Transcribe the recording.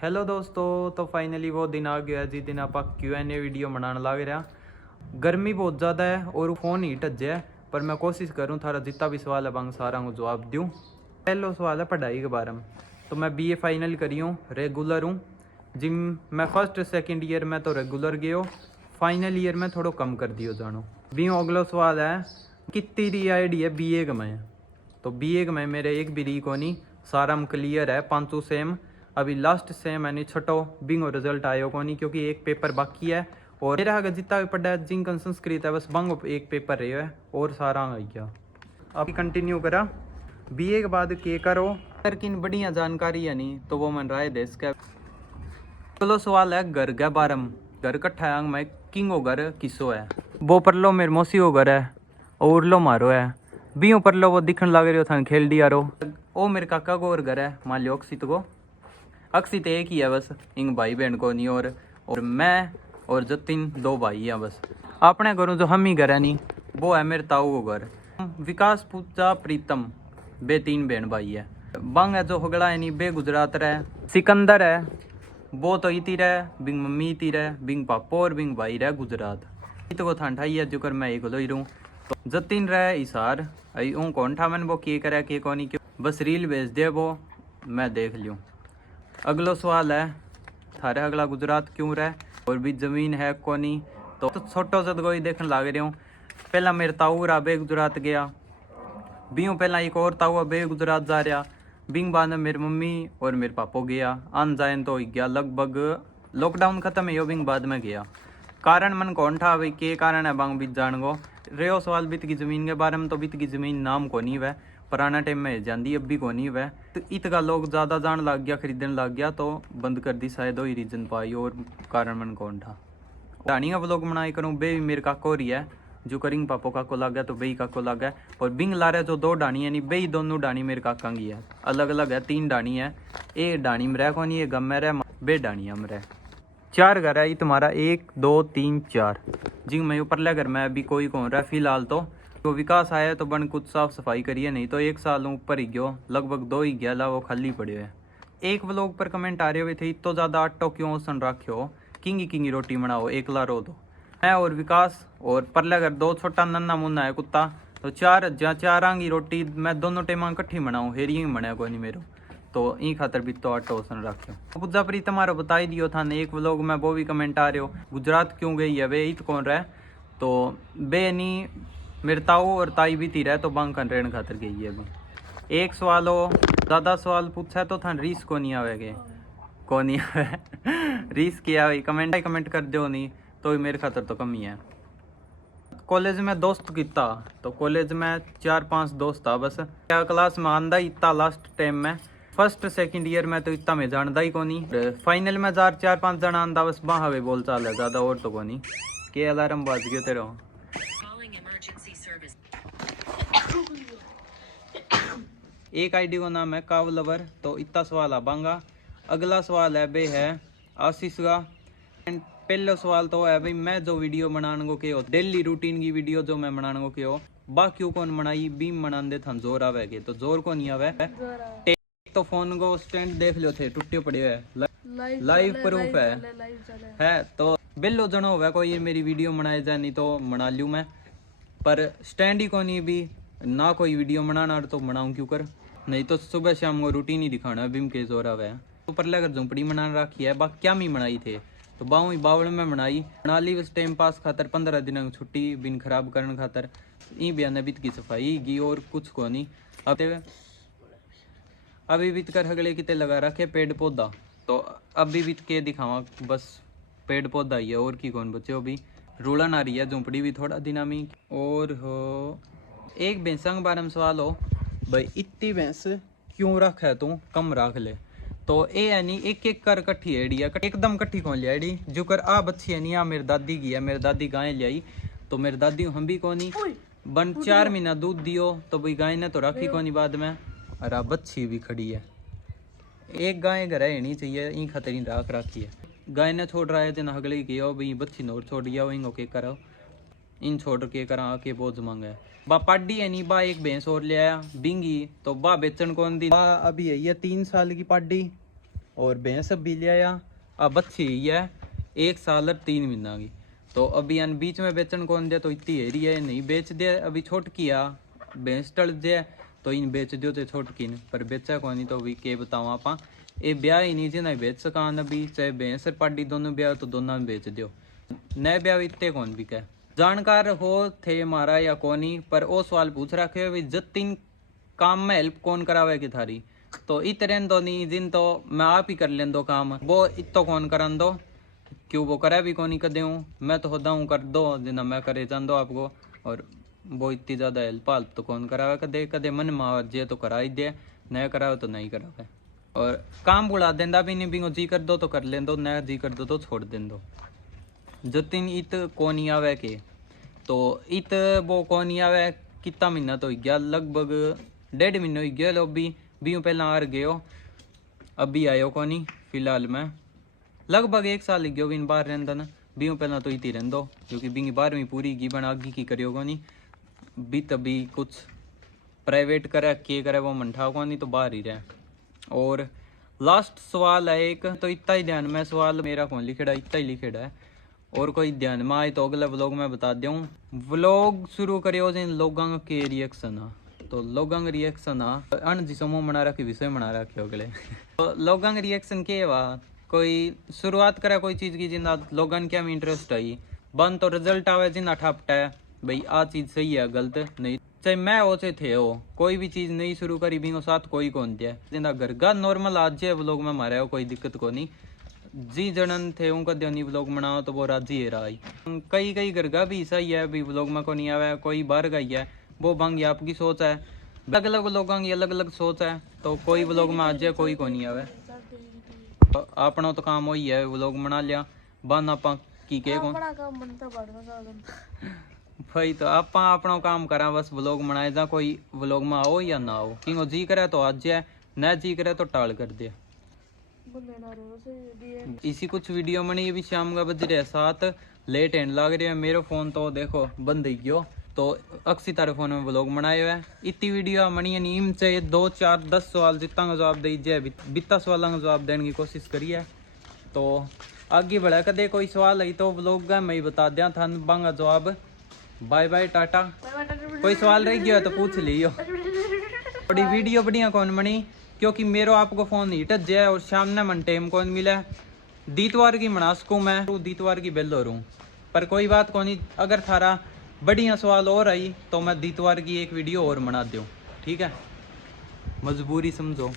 Hello दोस्तों, तो finally वो दिन आ गया जिस दिन आप Q&A वीडियो बनाने लग रहा। गर्मी बहुत ज़्यादा है और फ़ोन हीट अज्जे है, पर मैं कोशिश करूँ थारा जितना भी सवाल है बंग सारा को जवाब दूँ। पहला सवाल है पढ़ाई के बारे में। तो मैं BA फाइनल करी हूँ, रेगुलर हूँ जिम। मैं फर्स्ट सेकंड ईयर में तो रेगुलर गए हो, फाइनल ईयर में थोड़ा कम कर दियो जानो भी। अगला सवाल है कितनी आईडी है BA का मैं। तो BA का मैं मेरे एक भी री को नहीं, सारा में क्लियर है, 500 सेम। अभी लास्ट सेम यानी छठो बिंगो रिजल्ट आयो को नहीं, क्योंकि एक पेपर बाकी है। और मेरा अगर जितना भी पढ़ा है जिनका संस्कृत है बस बंगो एक पेपर रहे है और सारा आ गया। अब कंटिन्यू करा BA के बाद के करो अगर किन बढ़िया जानकारी है नहीं तो वो मन रहा है देश का। चलो सवाल है घर के बारे में। घर कट्ठा है मैं किंगो घर किसो है। वो पर लो मेरे मौसी को घर है और लो मारो है भी ऊपर लो वो दिखने लग रहे हो थान खेल दिया रो। ओ मेरे काका को और घर है मान लो अक्षित को। अक्षित एक ही है बस, इंग भाई बहन को नहीं। और मैं और जतिन दो भाई हैं बस। अपने घरों जो हम ही घर है नहीं वो है मेरे ताऊ को घर। विकास पूजा प्रीतम बे 3 बहन भाई है। बंग है जो हगड़ा है नहीं बे गुजरात रहे। सिकंदर है वो तो इती रहे, बिंग मम्मी इती रहे, बिंग पापा और बिंग भाई रहे गुजरात। इत को थान ठाई है जो कर मैं एक लो ही रहूँ। तो जतिन रहे इसार आई ऊँ कौन ठा मन वो के करे के कौन क्यों, बस रील भेज दे वो मैं देख लूँ। अगलो सवाल है थारे अगला गुजरात क्यों रहे और भी ज़मीन है कोनी। तो छोटो से कोई देखने लग रहे हूँ। पहला मेरे ताऊ रहा बे गुजरात गया, बीहू पहला एक और ताऊ बे गुजरात जा रहा, बिंग बाद में मेरी मम्मी और मेरे पापा गया। आन जाए तो गया लगभग लॉकडाउन खत्म है यो बिंग बाद में गया। कारण मन कौन था भाई के कारण है बांग बीत जान गो। रहो सवाल बीत की ज़मीन के बारे में, तो बीत की ज़मीन नाम को नहीं वह पुराना टाइम में जाती अब भी को नहीं वह। तो इतका लोग ज़्यादा जान लग गया खरीदने लग गया तो बंद कर दी शायद ही रीजन पाई। और कारण मन कौन था रानी अब लोग बनाई करूँ बे मेरे काको हो रही है जो करिंग पापो काको लग गया तो बे काको लग गया। और बिंग ला रहे जो 2 डानी है नहीं बे दोनों डानी मेरे काका की है, अलग अलग है 3 डानी है। ए डानी में रह को नहीं, गम में रह बे डानिया में रह। 4 घर है ये तुम्हारा 1 2 3 4 जी। मैं ऊपरले घर में अभी कोई कौन रहा फिलहाल तो विकास आया तो बन कुछ साफ सफाई करिए, नहीं तो 1 साल ऊपर ही गयो, लगभग 2 ही गया ला वो खाली पड़े है। एक व्लॉग पर कमेंट आ रहे हुए थे इतो ज़्यादा आटो क्यों सन रखो, किंगी किंगी रोटी बनाओ एकला रो दो। मैं और विकास और परले घर 2 छोटा नन्ना मुन्ना है कुत्ता, तो 4 जहाँ 4 आंगी रोटी मैं दोनों टाइम इकट्ठी बनाऊँ हेरी बने को नहीं मेरो। तो ई खातर भी तो आटो सन रखो। पूजा प्री तुम्हारा बता ही दियो था एक व्लॉग में, वो भी कमेंट आ रहे हो गुजरात क्यों गई है वे इत कौन रहे। तो बे नहीं मेरे ताऊ और ताई भी थी रहे तो बांकन रेण खातर गई है अभी। एक सवाल हो ज़्यादा सवाल पूछा तो था रीस को नहीं आवेगे को नहीं आवे रीस किया भाई कमेंट कर दो नहीं तो मेरे खातर तो कमी है। कॉलेज में दोस्त कितना, तो कॉलेज में 4-5 दोस्त था बस। क्या क्लास में आंदा इतना लास्ट टाइम में, फर्स्ट सेकंड ईयर में तो इतना मैं जानता ही को नहीं। फाइनल में 4-5 जना आंदा बस बाहवे बोल चाल है ज़्यादा और तो को नहीं। के अलार्म बाज गयो तेरा। एक आईडी का नाम है कावलवर। तो इतना सवाल आ बांगा। अगला सवाल है बे है आशीष का। एंड पहला सवाल तो है भाई मैं जो वीडियो बनाने को के हो डेली रूटीन की वीडियो जो मैं बनाने को के हो बाकी कौन बनाई बीम बना दे था जोर आवे के, तो जोर को नहीं आवे। तो फोन को स्टैंड देख लो थे टूटे पड़े है, लाइव प्रूफ है। तो बिल्लो जनो हुआ कोई मेरी वीडियो बनाए जाए नहीं तो बना लूँ मैं, पर स्टैंड ही को नहीं भी ना कोई वीडियो बनाना तो बनाऊँ क्यों कर, नहीं तो सुबह शाम को रूटीन ही दिखाना बिम के जोर आवे। ऊपर लेकर झोंपड़ी बना रखी है बाकी क्या मी बनाई थे तो बाऊ बावड़ में बना ली बस टाइम पास खातर 15 दिन की छुट्टी बिन खराब करने खातर ई बयान बीत की सफाई की और कुछ को नहीं। अब अभी बीत कर हगले कितने लगा रखे पेड़ पौधा, तो अभी बीत के दिखावा बस पेड़ पौधा ही है और की कौन बचे अभी। रूलन आ रही है झोंपड़ी भी थोड़ा दिना में और हो। एक भैंसा के बारे में सवाल हो भाई इतनी भैंस क्यों रख है तू कम रख ले। तो ए है नहीं एक एक कर कट्ठी एडी है एकदम कट्ठी कौन लिया एडी जो कर आ बच्ची है नहीं आ मेरी दादी की है, मेरी दादी गाय ले आई तो मेरी दादी हम भी को नहीं बन 4 महीना दूध दियो तो भाई गाय ने तो रखी को नहीं बाद में। अरे बच्ची भी खड़ी है एक गाय घर है नहीं चाहिए इन खतरी राख रखी है। गाय ने छोड़ रहा है जना हगले की हो भाई बच्ची नोर छोड़ दिया वो इंगो के करो इन छोड़ के करा के बोझ मांगा बा पाडी है नहीं बा एक भैंस और ले आया बिंगी तो बा बेचन कौन दी बा अभी है ये 3 साल की पाडी और भैंस भी ले आया। अब अच्छी ही है 1 साल और 3 महीना की। तो अभी अन बीच में बेचन कौन दे तो इतनी हेरी है नहीं बेच दे। अभी छोट किया भैंस टल जाए तो इन बेच दो तो छोट की पर बेचा कौन नहीं। तो अभी के बताऊँ आप ये ब्याह ही नहीं जिन्हें बेच सका अभी चाहे भैंस और पाडी दोनों ब्याह तो दोनों में बेच दो। नए ब्याह इतने कौन भी कह जानकार हो थे हमारा या कोनी पर वो सवाल पूछ रखे भाई जतिन काम में हेल्प कौन करावे की थारी। तो इतने तो नहीं जिन तो मैं आप ही कर लें दो काम वो इतो कौन करन दो क्यों वो करे भी कौन कर दूँ मैं तो होदा हूँ कर दो जिन्ना मैं करे जान दो आपको। और वो इतनी ज़्यादा हेल्प हाल्प तो कौन करावे कदे कदे मन मावर जे तो करा ही दे नया करावे तो नहीं करावे। और काम बुला देंदा भी नहीं भी जी कर दो तो कर लें दो नया जी कर दो तो छोड़ दें दो। जतिन इत कौन आवे के तो इत वो कौन आवे कितना महीना तो गया लगभग 1.5 महीना हो गया लो भी पहला आ गयो अभी आयो कोनी फिलहाल में लगभग 1 साल गयो बिन बाहर रहता ना भी पहला तो इतनी रहो क्योंकि बिंगी 12वीं पूरी की बना आगे की करियो कोनी भी तभी कुछ प्राइवेट करे के करे वो मंठा को नहीं तो बाहर ही रहे। और लास्ट सवाल है एक तो इतना ही ध्यान में सवाल मेरा कौन लिखेड़ा इतना ही लिखेड़ा है और कोई ध्यान में आए तो अगले व्लॉग में बता दूँ। व्लॉग शुरू करियो जिन लोगों के रिएक्शन आ तो लोगों का रिएक्शन आ अन जी समूह मना रखे विषय मना रखे अगले तो लोगों का रिएक्शन के वा कोई शुरुआत करे कोई चीज़ की जिंदा लोगों क्या में इंटरेस्ट आई बन तो रिजल्ट आवे जिंदा ठपटा है भाई आ चीज़ सही है गलत नहीं चाहे मैं हो चाहे थे हो कोई भी चीज़ नहीं शुरू करी भी साथ कोई कौन दिया जिंदा घर का नॉर्मल आज है व्लॉग में मारे हो कोई दिक्कत को नहीं जी जनन थे उनका ध्यानी व्लॉग बनाओ तो वो राजी है रहा कई कई घर का भी सही है भी व्लॉग में को नहीं आया कोई बाहर गई है वो भांगी आपकी सोच है अलग अलग लोगों की अलग अलग सोच है तो कोई व्लॉग में आज है कोई को नहीं आवे अपना तो काम वही है व्लॉग बना लिया बन आप की के भाई तो आप अपना काम करा बस व्लॉग बनाए जा कोई व्लॉग में आओ या ना आओ कि जी करे तो आज है न जी करे तो टाल कर दे। इसी कुछ वीडियो में ये भी शाम का बज रहे 7 लेट एंड लग रही है मेरे फोन तो देखो बंद ही गयो तो अक्सी तारे फोन में व्लॉग बनाए हुए इतनी वीडियो मनी नीम चाहिए 2 4 10 सवाल जितना का जवाब दीजिए बिता सवालों का जवाब देने की कोशिश करिए। तो आगे बढ़ा कदे कोई सवाल है तो व्लॉग का मैं ही बता दिया था बांगा जवाब। Bye bye tata. कोई सवाल रह गया तो पूछ लियो। बड़ी वीडियो बढ़िया कौन बनी क्योंकि मेरो आपको फोन हीट जाए और सामने मन टाइम कौन मिले दीतवार की मना सकूँ मैं दीतवार की बेल हो रूँ पर कोई बात कौन नहीं अगर थारा बढ़िया सवाल और आई तो मैं दीतवार की एक वीडियो और बना दूँ ठीक है मजबूरी समझो।